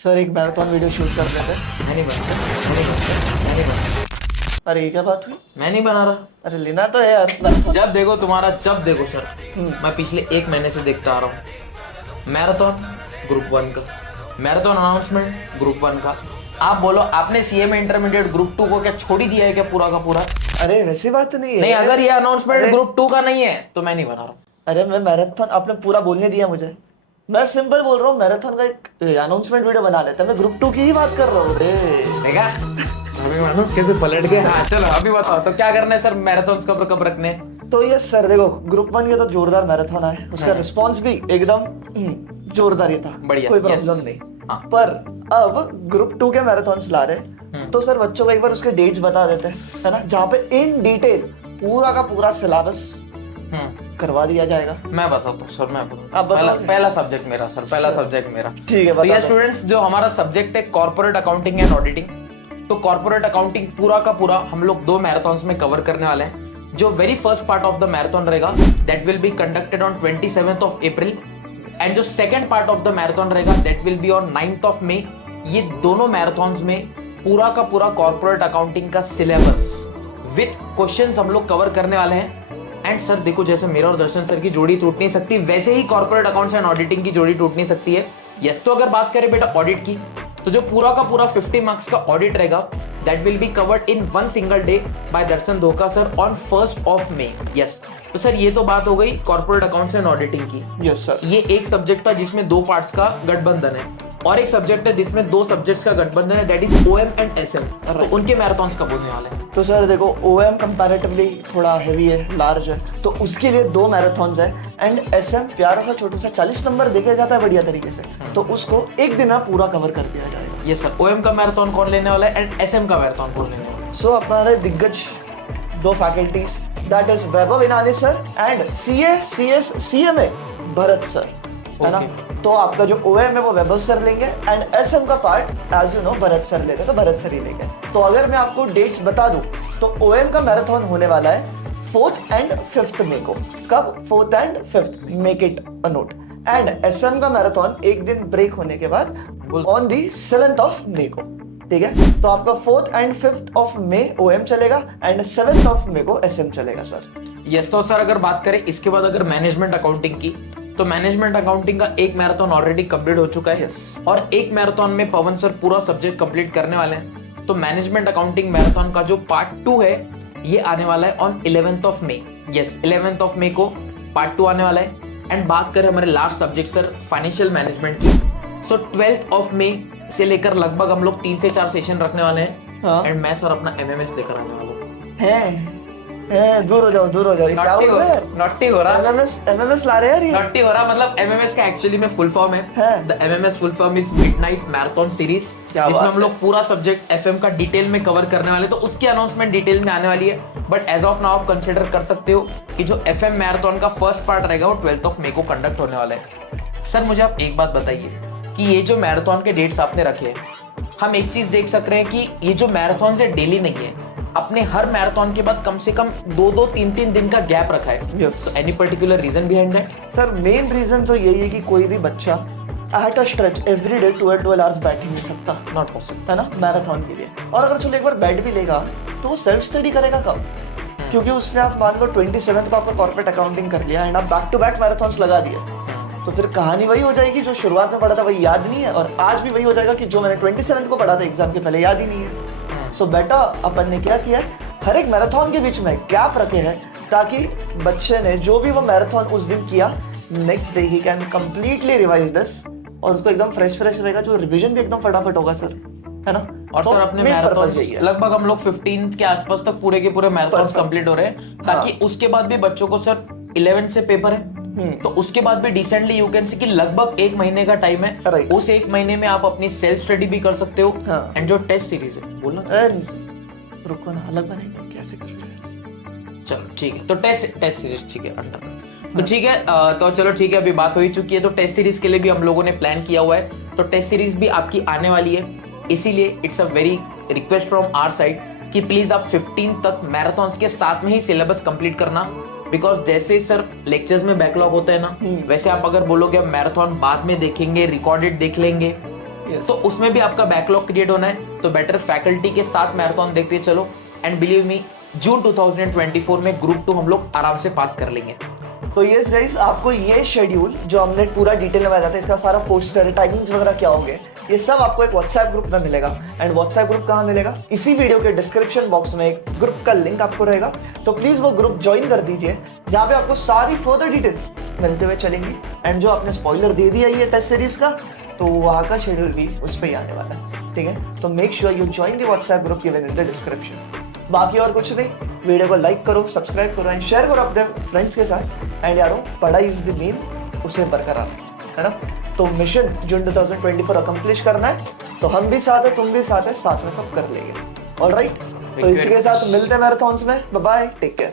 Sir एक marathon video shoot कर रहे थे। मैं नहीं बना रहा, मैं नहीं बना रहा, मैं नहीं बना रहा, अरे ये क्या बात हुई? मैं नहीं बना रहा। अरे लेना तो है यार मैराथन। जब देखो सर, मैं पिछले एक महीने से देखता आ रहा हूँ मैराथन ग्रुप 1 का, मैराथन अनाउंसमेंट ग्रुप 1 का। आप बोलो, आपने सीए में इंटरमीडिएट ग्रुप 2 को क्या छोड़ ही दिया है क्या पूरा का पूरा? अरे वैसी बात नहीं है। नहीं, अगर ये अनाउंसमेंट अरे ग्रुप 2 का नहीं है तो मैं नहीं बना रहा हूँ। अरे मैं मैराथन आपने पूरा बोलने दिया मुझे। मैं सिंपल बोल रहा हूँ मैराथन का एक अनाउंसमेंट वीडियो बना लेते हैं। मैं ग्रुप 2 की ही बात कर रहा हूँ रे। देखा अभी मानो कैसे पलट गए। हाँ चलो अभी बताओ तो क्या करना है सर, मैराथन कब रखने हैं? तो ये सर देखो ग्रुप 1 के तो जोरदार मैराथन आए, उसका रिस्पांस भी एकदम जोरदार ही था, बढ़िया, कोई प्रॉब्लम yes. नहीं। हाँ। पर अब ग्रुप 2 के मैराथन्स ला रहे, तो सर बच्चों को एक बार उसके डेट्स बता देते हैं, है ना, जहाँ पे इन डिटेल पूरा का पूरा सिलेबस करवा दिया जाएगा। मैं बताता हूँ सर, मैं आप बताओ। पहला सब्जेक्ट मेरा सर, पहला सब्जेक्ट मेरा। ठीक है तो ये बता दो। स्टूडेंट्स, जो हमारा सब्जेक्ट है कॉर्पोरेट अकाउंटिंग एंड ऑडिटिंग, तो कॉर्पोरेट अकाउंटिंग पूरा का पूरा हम लोग 2 मैराथन्स में कवर करने वाले हैं। जो very first part of the marathon रहेगा that will be conducted on 27th of April, and जो second part of the marathon रहेगा that will be on 9th of May. ये दोनों मैराथन्स में पूरा का पूरा कॉर्पोरेट अकाउंटिंग का सिलेबस विद क्वेश्चंस हम लोग कवर करने वाले हैं। एंड सर देखो, जैसे मेरा और दर्शन सर की जोड़ी टूट नहीं सकती, वैसे ही कॉर्पोरेट अकाउंट्स एंड ऑडिटिंग की जोड़ी टूट नहीं सकती है। यस, तो अगर बात करें बेटा ऑडिट की, तो जो पूरा का पूरा 50 मार्क्स का ऑडिट रहेगा that will be covered in one single day by Darshan धोखा sir on 1st of May. Yes, तो सर ये तो बात हो गई कॉर्पोरेट अकाउंट्स एंड ऑडिटिंग की। Yes sir. ये एक सब्जेक्ट था जिसमें 2 पार्ट्स का गठबंधन है, और एक सब्जेक्ट है जिसमें 2 सब्जेक्ट्स का गठबंधन है, that is OM and SM. तो उनके मैराथन्स कब होने वाले हैं? तो सर देखो ओएम कंपैरेटिवली थोड़ा हैवी है, लार्ज है, तो उसके लिए 2 मैराथन्स है। एंड एसएम प्यारा सा छोटा सा 40 नंबर देखा जाता है बढ़िया तरीके से, तो उसको एक दिन पूरा कवर कर दिया जाएगा। ये सर, ओएम का मैराथन कौन लेने वाला है एंड एसएम का मैराथन कौन लेने वाला है? सो हमारे दिग्गज 2 faculties that is Vaibhav Inani sir and CA CS CMA Bharat sir, है ना। तो आपका जो ओएम है वो वैभव सर लेंगे, एंड एसएम का part as you know Bharat sir लेते हैं, तो भरत सर ही लेंगे। तो अगर मैं आपको डेट्स बता दूं तो ओएम का मैराथन होने वाला है 4th एंड 5th मई को। कब? 4th and 5th, make it a note. And SM का मैराथन एक दिन ब्रेक होने के बाद on the 7th of May को, ठीक है। तो आपका 4th and 5th of May ओएम चलेगा एंड 7th ऑफ मई को एसएम चलेगा सर। यस, तो सर अगर बात करें इसके बाद अगर मैनेजमेंट अकाउंटिंग की, तो मैनेजमेंट अकाउंटिंग का एक मैराथन ऑलरेडी कंप्लीट हो चुका है, और एक मैराथन में पवन सर पूरा सब्जेक्ट कंप्लीट करने वाले हैं। तो मैनेजमेंट अकाउंटिंग मैराथन का जो पार्ट 2 है ये आने वाला है on 11th of May. Yes, 11th of May को पार्ट 2 आने वाला है। एंड बात करें हमारे last subject sir financial management की, सो 12th ऑफ मई से लेकर लगभग हम लोग 3 से 4 सेशन रखने वाले हैं। एंड मैं सर अपना एमएमएस लेकर आने वाला हूँ। दूर हो जाओ, दूर हो जाओ। क्या बोल रहे हैं? नॉटी हो रहा, एमएमएस ला रहे हैं यार ये। नॉटी हो रहा, मतलब एमएमएस का एक्चुअली में फुल फॉर्म है the MMS full form is midnight marathon series, जिसमें हम लोग पूरा सब्जेक्ट एफएम का डिटेल में कवर करने वाले। तो उसकी अनाउंसमेंट डिटेल में आने वाली है, बट एज ऑफ नाउ आप कंसीडर कर सकते हो कि जो एफएम मैराथन का फर्स्ट पार्ट रहेगा वो 12th ऑफ मई को कंडक्ट होने वाला है। सर मुझे आप एक बात बताइए कि ये जो मैराथन के डेट्स आपने रखे हैं, हम एक चीज देख सक रहे हैं कि ये जो मैराथन है डेली नहीं है, अपने हर मैराथन के बाद कम से कम 2-2, 3-3 दिन का गैप रखा है। yes. तो any particular reason behind that? Sir main reason तो यही है कि कोई भी बच्चा at a stretch every day 12 hours बैठ ही नहीं सकता, नॉट पॉसिबल, है ना, मैराथन के लिए। और अगर चलो एक बार बैठ भी लेगा तो वो सेल्फ स्टडी करेगा कब? क्योंकि उसने आप मान लो 27th को आपका कॉर्पोरेट अकाउंटिंग कर लिया एंड आप बैक टू बैक मैराथन्स लगा दिए, तो फिर कहानी वही हो जाएगी जो शुरुआत में पढ़ा था वही याद नहीं है, और आज भी वही हो जाएगा कि जो मैंने 27th को पढ़ा था एग्जाम के पहले याद ही नहीं है। सो बेटा अपन ने क्या किया, हर एक मैराथन के बीच में गैप रखे हैं, ताकि बच्चे ने जो भी वो मैराथन उस दिन किया next day he can completely revise this, और उसको एकदम फ्रेश रहेगा, जो रिवीजन भी एकदम फटाफट होगा सर, है ना। और तो सर अपने main purpose मैराथन यही है। लगभग हम लोग 15 के आसपास तक पूरे के पूरे मैराथन कंप्लीट हो रहे हैं, ताकि उसके बाद भी बच्चों को सर 11 से पेपर है, तो उसके बाद भी डिसेंटली यू कैन सी कि लगभग 1 महीने का टाइम है। उस 1 महीने में आप अपनी सेल्फ स्टडी भी कर सकते हो। एंड जो टेस्ट सीरीज है, बोलना रुको ना, अलग बनाएंगे कैसे करते हैं? चलो ठीक है, तो टेस्ट सीरीज ठीक है अंडर, तो ठीक है। तो चलो ठीक है, अभी बात हो ही चुकी है, तो टेस्ट सीरीज के लिए भी हम लोगों ने प्लान किया हुआ है, तो टेस्ट सीरीज भी आपकी आने वाली है। इसीलिए it's a very request from our side कि प्लीज आप 15 तक मैराथन्स के साथ में ही सिलेबस कंप्लीट करना, बिकॉज जैसे सर लेक्चर्स में बैकलॉग होता है ना, वैसे आप अगर बोलोगे अब मैराथन बाद में देखेंगे, रिकॉर्डेड देख लेंगे, Yes. तो उसमें भी आपका बैकलॉग क्रिएट होना है, तो बेटर फैकल्टी के साथ मैराथन देखते चलो। एंड बिलीव मी, जून 2024 में ग्रुप 2 हम लोग आराम से पास कर लेंगे। तो यस गाइस, आपको ये शेड्यूल जो हमने पूरा डिटेल में बताया था, इसका सारा पोस्टर, टाइमिंग्स वगैरह क्या होंगे, ये सब आपको एक व्हाट्सएप ग्रुप में मिलेगा। एंड व्हाट्सएप ग्रुप कहाँ मिलेगा? इसी वीडियो के डिस्क्रिप्शन बॉक्स में एक ग्रुप का लिंक आपको रहेगा, तो प्लीज वो ग्रुप ज्वाइन कर दीजिए, जहाँ पे आपको सारी फर्दर डिटेल्स मिलते हुए चलेंगी। एंड जो आपने स्पॉइलर दे दिया ये टेस्ट सीरीज का, तो वहाँ का शेड्यूल भी उस पर ही आने वाला है, ठीक है? तो make sure you join the WhatsApp group given in the description. बाकी और कुछ नहीं, वीडियो को लाइक करो, सब्सक्राइब करो एंड शेयर करो अपने फ्रेंड्स के साथ। एंड यारो, पढ़ाई इज द मेन, उसे बरकरार, है ना? तो मिशन जून 2024 अकम्प्लिश करना है, तो हम भी साथ है, तुम भी साथ है, साथ में सब कर लेंगे। ऑलराइट, तो इसी के साथ मिलते हैं मैराथन्स में। Bye bye, take care.